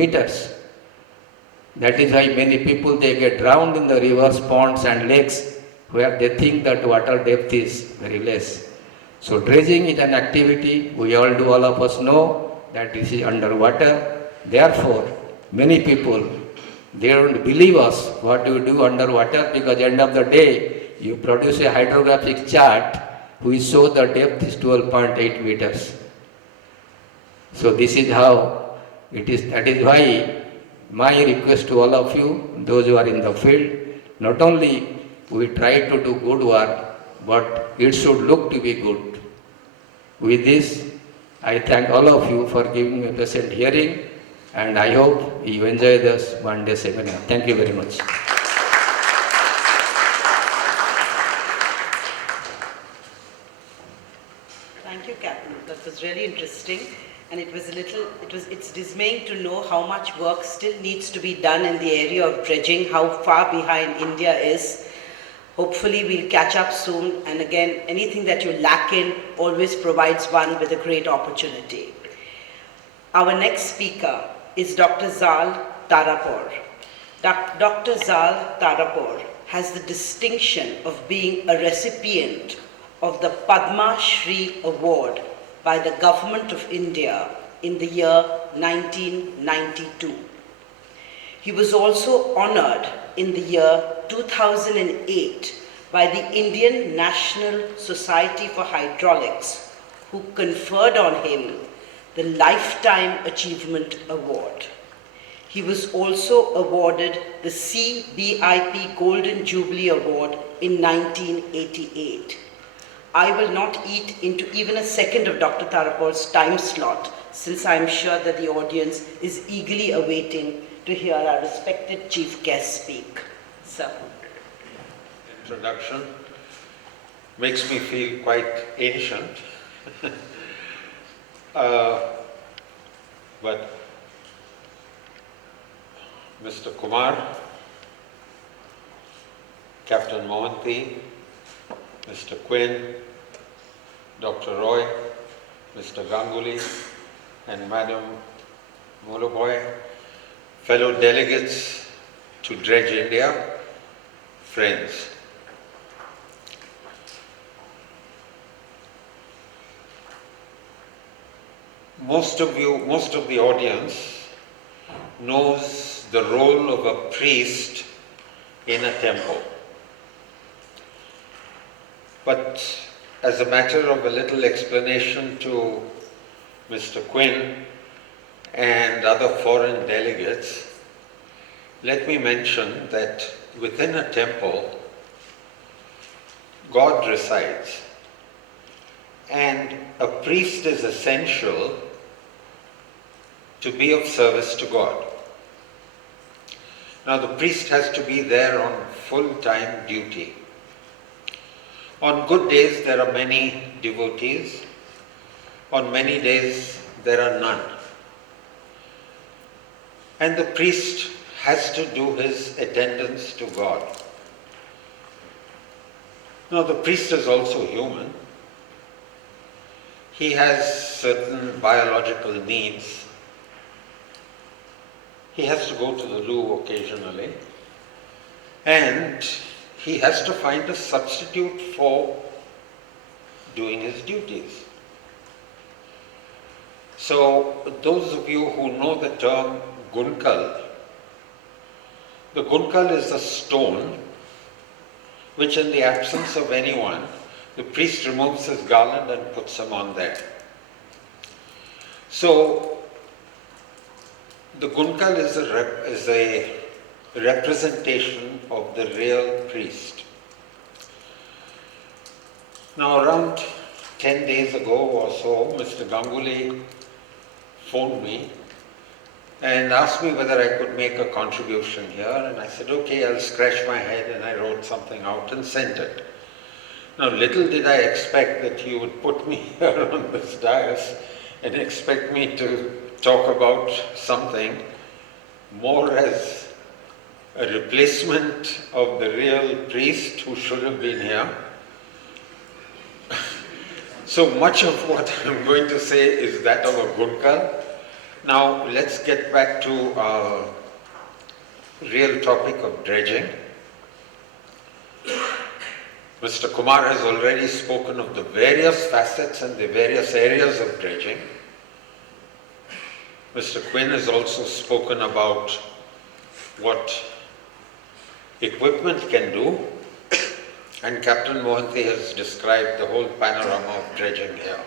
meters. That is why many people they get drowned in the rivers, ponds and lakes where they think that water depth is very less. So dredging is an activity we all do, all of us know that this is underwater. Therefore, many people they don't believe us what you do underwater, because at the end of the day you produce a hydrographic chart which shows the depth is 12.8 meters. So this is how it is. That is why my request to all of you, those who are in the field, not only we try to do good work, but it should look to be good. With this, I thank all of you for giving me a pleasant hearing, and I hope you enjoy this one-day seminar. Thank you very much. Thank you, Captain. That was really interesting. And it's dismaying to know how much work still needs to be done in the area of dredging, how far behind India is. Hopefully we'll catch up soon, and again, anything that you lack in always provides one with a great opportunity. Our next speaker is Dr. Zal Tarapur. Dr. Zal Tarapur has the distinction of being a recipient of the Padma Shri Award by the Government of India in the year 1992. He was also honored in the year 2008 by the Indian National Society for Hydraulics, who conferred on him the Lifetime Achievement Award. He was also awarded the CBIP Golden Jubilee Award in 1988. I will not eat into even a second of Dr. Tarapur's time slot, since I am sure that the audience is eagerly awaiting to hear our respected chief guest speak. Sir. Introduction makes me feel quite ancient. But Mr. Kumar, Captain Mohanty, Mr. Quinn, Dr. Roy, Mr. Ganguly, and Madam Muluboy, fellow delegates to Dredge India, friends. Most of the audience knows the role of a priest in a temple. But as a matter of a little explanation to Mr. Quinn and other foreign delegates, let me mention that within a temple, God resides, and a priest is essential to be of service to God. Now, the priest has to be there on full-time duty. On good days, there are many devotees. On many days, there are none. And the priest has to do his attendance to God. Now, the priest is also human. He has certain biological needs. He has to go to the loo occasionally. And he has to find a substitute for doing his duties. So, those of you who know the term gunkal, the gunkal is a stone which, in the absence of anyone, the priest removes his garland and puts him on there. So, the gunkal is a representation of the real priest. Now, around 10 days ago or so, Mr. Ganguly phoned me and asked me whether I could make a contribution here, and I said, okay, I'll scratch my head, and I wrote something out and sent it. Now, little did I expect that he would put me here on this dais and expect me to talk about something more as a replacement of the real priest who should have been here. So much of what I'm going to say is that of a gunkal, Now let's get back to our real topic of dredging. Mr. Kumar has already spoken of the various facets and the various areas of dredging. Mr. Quinn has also spoken about what equipment can do, and Captain Mohanty has described the whole panorama of dredging here.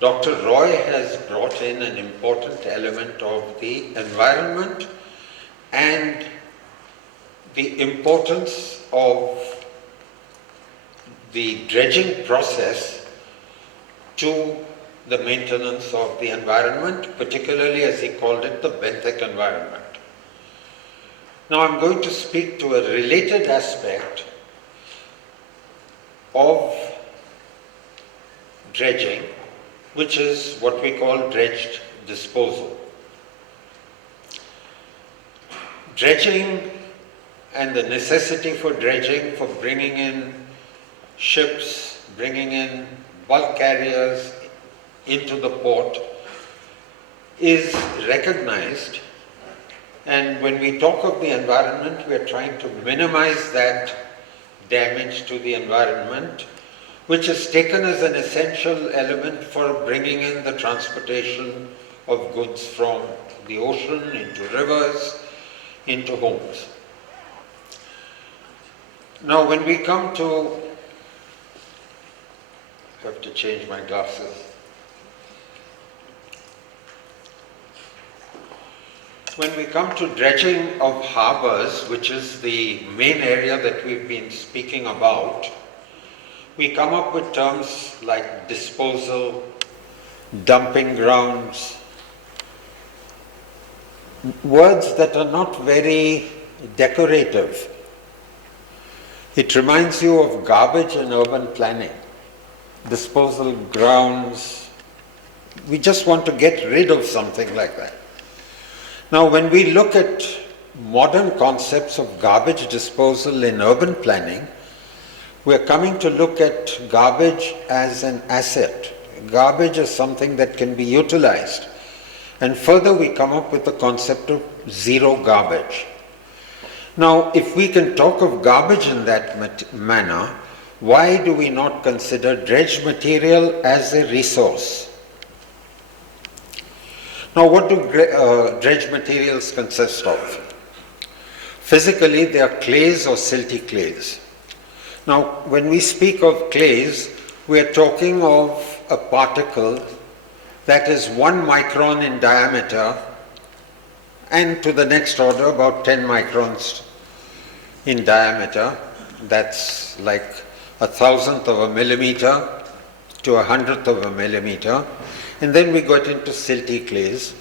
Dr. Roy has brought in an important element of the environment and the importance of the dredging process to the maintenance of the environment, particularly, as he called it, the benthic environment. Now I'm going to speak to a related aspect of dredging, which is what we call dredged disposal. Dredging and the necessity for dredging, for bringing in ships, bringing in bulk carriers into the port, is recognized. And when we talk of the environment, we are trying to minimize that damage to the environment, which is taken as an essential element for bringing in the transportation of goods from the ocean into rivers, into homes. Now when we come to, I have to change my glasses. When we come to dredging of harbors, which is the main area that we've been speaking about, we come up with terms like disposal, dumping grounds, words that are not very decorative. It reminds you of garbage and urban planning, disposal grounds. We just want to get rid of something like that. Now, when we look at modern concepts of garbage disposal in urban planning, we're coming to look at garbage as an asset. Garbage is something that can be utilized. And further, we come up with the concept of zero garbage. Now, if we can talk of garbage in that manner, why do we not consider dredged material as a resource? Now, what do dredged materials consist of? Physically, they are clays or silty clays. Now, when we speak of clays, we are talking of a particle that is 1 micron in diameter and to the next order about 10 microns in diameter. That's like 1,000th of a millimeter to 100th of a millimeter. And then we got into silty clays.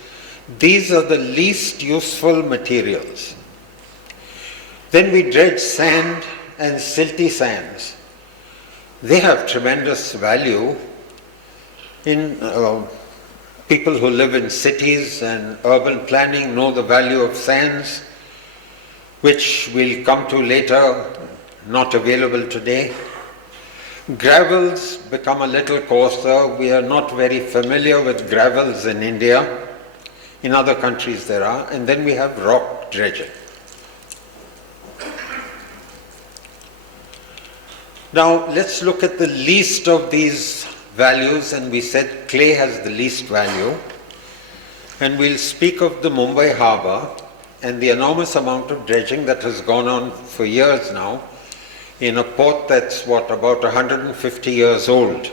These are the least useful materials. Then we dredge sand and silty sands. They have tremendous value in people who live in cities, and urban planning know the value of sands, which we'll come to later, not available today. Gravels become a little coarser. We are not very familiar with gravels in India. In other countries there are. And then we have rock dredging. Now let's look at the least of these values, and we said clay has the least value. And we'll speak of the Mumbai harbour and the enormous amount of dredging that has gone on for years now in a port that's about 150 years old.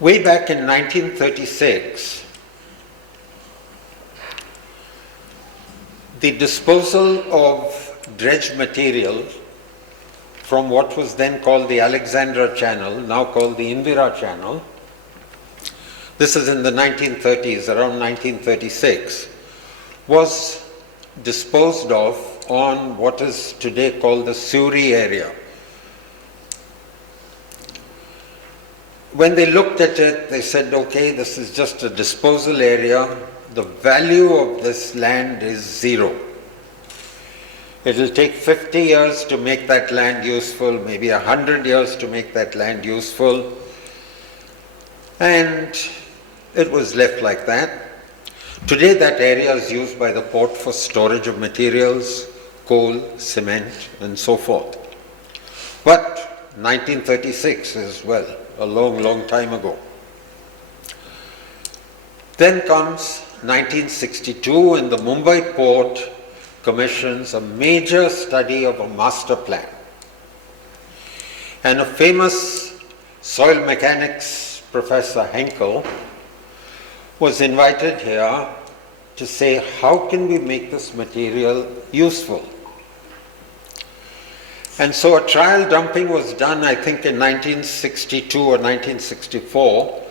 Way back in 1936, the disposal of dredged material from what was then called the Alexandra Channel, now called the Indira Channel. This is in the 1930s, around 1936, was disposed of on what is today called the Suri area. When they looked at it, they said, okay, this is just a disposal area. The value of this land is zero. It will take 50 years to make that land useful, maybe 100 years to make that land useful. And it was left like that. Today that area is used by the port for storage of materials, coal, cement, and so forth. But 1936 is, well, a long, long time ago. Then comes 1962, and the Mumbai port commissions a major study of a master plan. And a famous soil mechanics professor, Henkel, was invited here to say, how can we make this material useful? And so a trial dumping was done, I think in 1962 or 1964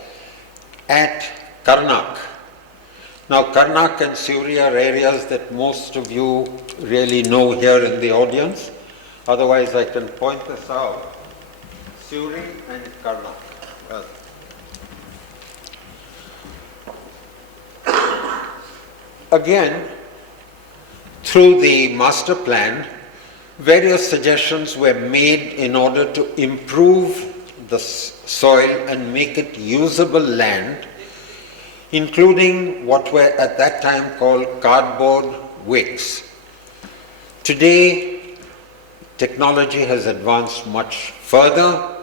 at Karnak. Now Karnak and Suri are areas that most of you really know here in the audience. Otherwise I can point this out. Suri and Karnak. Well, again, through the master plan, various suggestions were made in order to improve the soil and make it usable land, including what were at that time called cardboard wicks. Today, technology has advanced much further.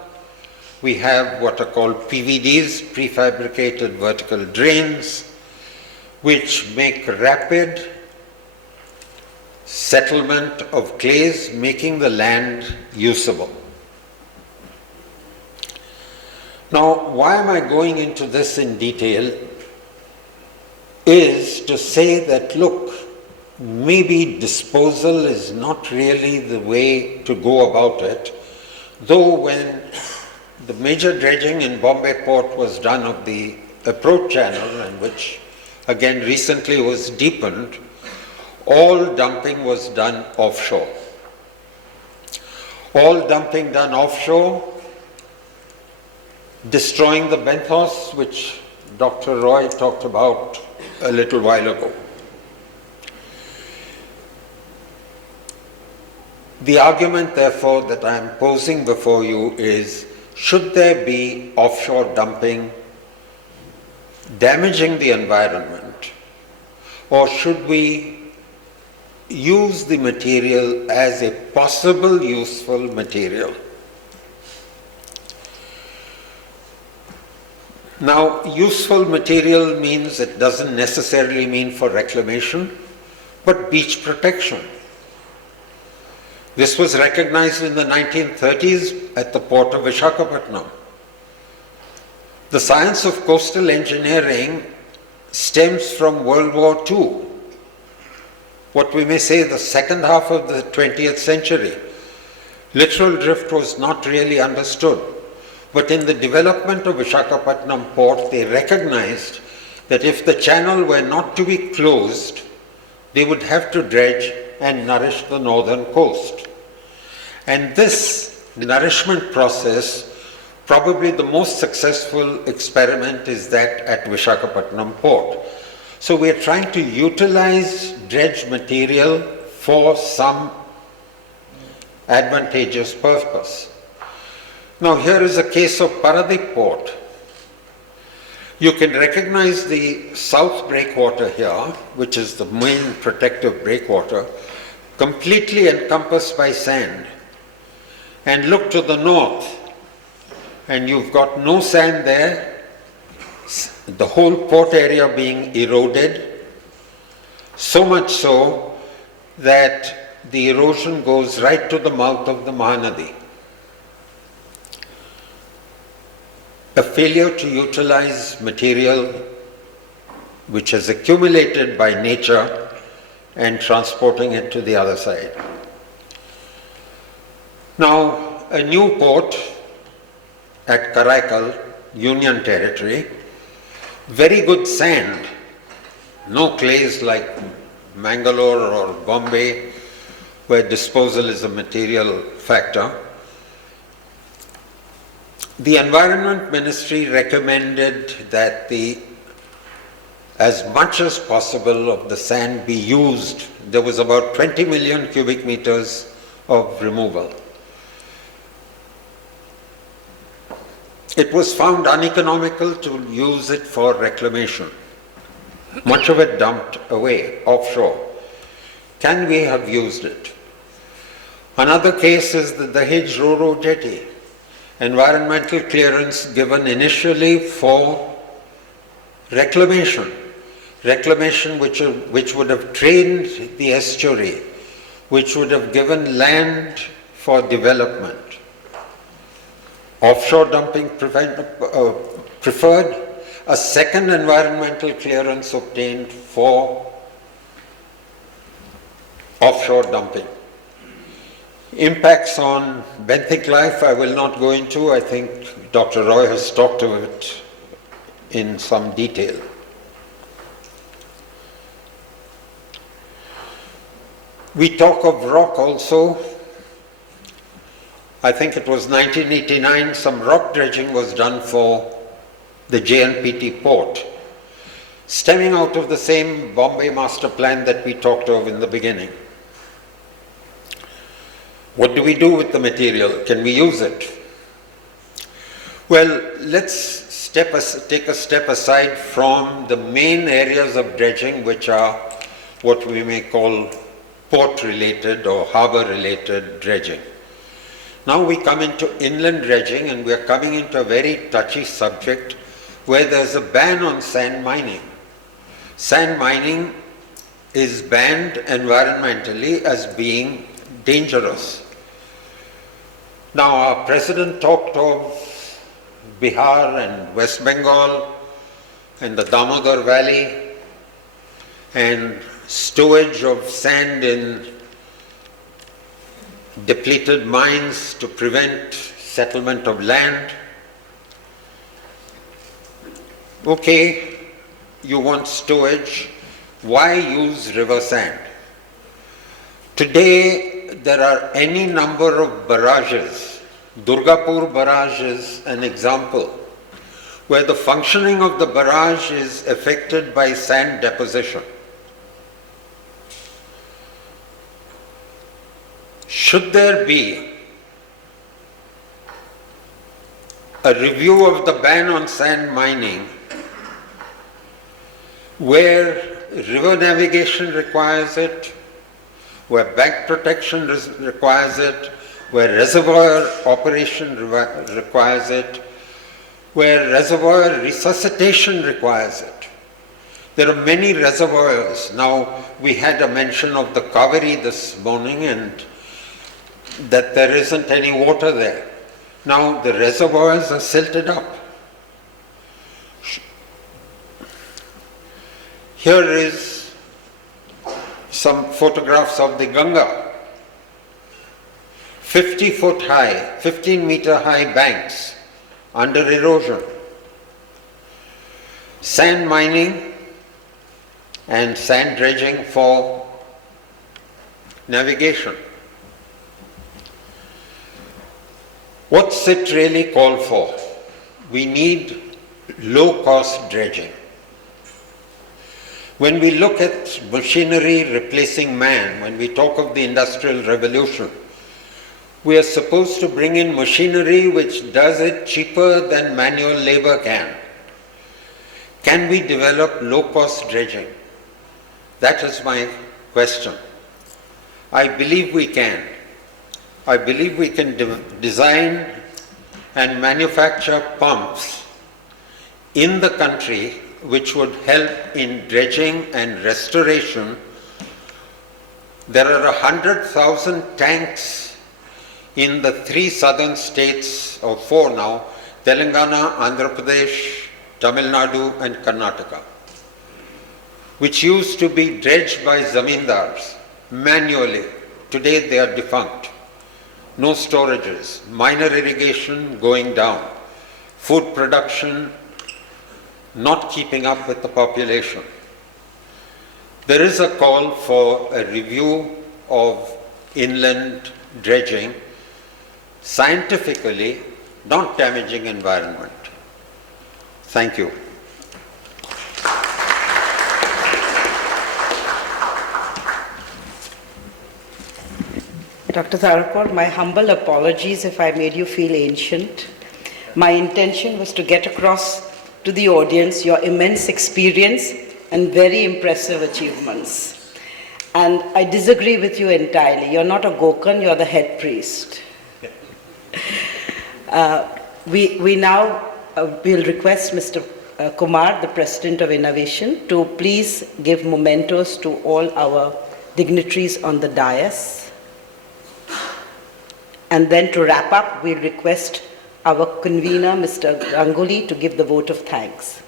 We have what are called PVDs, prefabricated vertical drains, which make rapid settlement of clays, making the land usable. Now, why am I going into this in detail? Is to say that, look, maybe disposal is not really the way to go about it, though when the major dredging in Bombay port was done of the approach channel, and which again recently was deepened, all dumping was done offshore. All dumping done offshore, destroying the benthos, which Dr. Roy talked about a little while ago. The argument, therefore, that I am posing before you is, should there be offshore dumping damaging the environment, or should we use the material as a possible useful material? Now, useful material means, it doesn't necessarily mean for reclamation, but beach protection. This was recognized in the 1930s at the port of Visakhapatnam. The science of coastal engineering stems from World War II, what we may say the second half of the 20th century. Littoral drift was not really understood. But in the development of Visakhapatnam port, they recognized that if the channel were not to be closed, they would have to dredge and nourish the northern coast. And this nourishment process, probably the most successful experiment is that at Visakhapatnam port. So we are trying to utilize dredge material for some advantageous purpose. Now here is a case of Paradip port. You can recognize the south breakwater here, which is the main protective breakwater, completely encompassed by sand. And look to the north, and you've got no sand there, the whole port area being eroded, so much so that the erosion goes right to the mouth of the Mahanadi. A failure to utilize material which has accumulated by nature and transporting it to the other side. Now, a new port at Karaikal, Union Territory, very good sand, no clays like Mangalore or Bombay, where disposal is a material factor. The Environment Ministry recommended that as much as possible of the sand be used. There was about 20 million cubic meters of removal. it was found uneconomical to use it for reclamation. Much of it dumped away offshore. Can we have used it? Another case is the Dredge Ro-Ro jetty. Environmental clearance given initially for reclamation. Reclamation which would have drained the estuary, which would have given land for development. Offshore dumping preferred, a second environmental clearance obtained for offshore dumping. Impacts on benthic life I will not go into. I think Dr. Roy has talked of it in some detail. We talk of rock also. I think it was 1989, some rock dredging was done for the JNPT port, stemming out of the same Bombay master plan that we talked of in the beginning. What do we do with the material? Can we use it? Well, let's take a step aside from the main areas of dredging, which are what we may call port-related or harbor-related dredging. Now we come into inland dredging, and we are coming into a very touchy subject where there's a ban on sand mining. Sand mining is banned environmentally as being dangerous. Now our president talked of Bihar and West Bengal and the Damodar Valley and stowage of sand in depleted mines to prevent settlement of land. Okay, you want storage, why use river sand? Today there are any number of barrages. Durgapur barrage is an example where the functioning of the barrage is affected by sand deposition. Should there be a review of the ban on sand mining where river navigation requires it, where bank protection requires it, where reservoir operation requires it, where reservoir resuscitation requires it? There are many reservoirs. Now, we had a mention of the Kaveri this morning and that there isn't any water there. Now the reservoirs are silted up. Here is some photographs of the Ganga. 50-foot high, 15-meter high banks under erosion. Sand mining and sand dredging for navigation. What's it really called for? We need low-cost dredging. When we look at machinery replacing man, when we talk of the Industrial Revolution, we are supposed to bring in machinery which does it cheaper than manual labor can. Can we develop low-cost dredging? That is my question. I believe we can. I believe we can design and manufacture pumps in the country which would help in dredging and restoration. There are 100,000 tanks in the 3 southern states, or 4 now, Telangana, Andhra Pradesh, Tamil Nadu and Karnataka, which used to be dredged by zamindars manually. Today they are defunct. No storages, minor irrigation going down, food production not keeping up with the population. There is a call for a review of inland dredging scientifically, not damaging environment. Thank you. Dr. Tharapur, my humble apologies if I made you feel ancient. My intention was to get across to the audience your immense experience and very impressive achievements. And I disagree with you entirely. You're not a Gokan, you're the head priest. We now will request Mr. Kumar, the President of Innovation, to please give mementos to all our dignitaries on the dais. And then to wrap up, we'll request our convener, Mr. Ganguly, to give the vote of thanks.